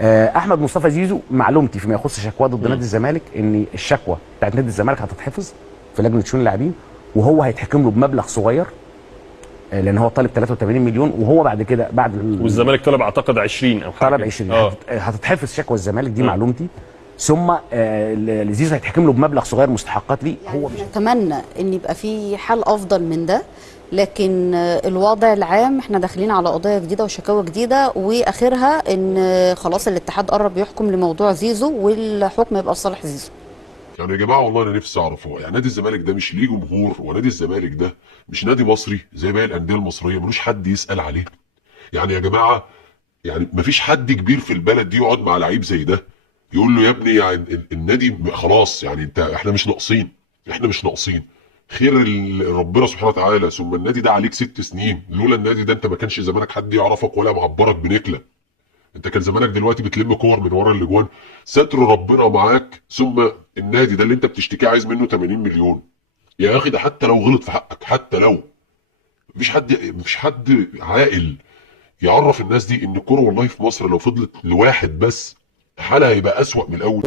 احمد مصطفى زيزو، معلومتي فيما يخص شكوى ضد نادي الزمالك ان الشكوى بتاعت نادي الزمالك هتتحفظ في لجنه شؤون اللاعبين، وهو هيتحكم له بمبلغ صغير، لان هو طالب 83 مليون، وهو بعد كده والزمالك طلب اعتقد 20 او حاجه، طلب 20. هتتحفظ شكوى الزمالك دي معلومتي، ثم زيزو هيتحكم له بمبلغ صغير مستحقات ليه. يعني هو نتمنى ان يبقى في حل افضل من ده، لكن الوضع العام احنا داخلين على قضايا جديده وشكاوى جديده، واخرها ان خلاص الاتحاد قرب يحكم لموضوع زيزو، والحكم يبقى لصالح زيزو. يعني يا جماعه والله انا نفسي اعرف، هو يعني نادي الزمالك ده مش ليه جمهور؟ ونادي الزمالك ده مش نادي مصري زي باقي الانديه المصريه ملوش حد يسال عليه؟ يعني يا جماعه، يعني مفيش حد كبير في البلد دي يقعد مع لعيب زي ده يقول له يا ابني يعني النادي خلاص، يعني احنا مش ناقصين، احنا مش ناقصين خير ربنا سبحانه وتعالى، ثم النادي ده عليك 6 سنين، لولا النادي ده انت ما كانش زمانك حد يعرفك ولا معبرك بنكله، انت كان زمانك دلوقتي بتلم كور من ورا الاجوان، ستر ربنا معاك، ثم النادي ده اللي انت بتشتكيه عايز منه 80 مليون. يا اخي ده حتى لو غلط في حقك، حتى لو مفيش حد عاقل يعرف الناس دي ان الكوره والله في مصر لو فضلت لواحد بس حالها هيبقى اسوأ من الاول.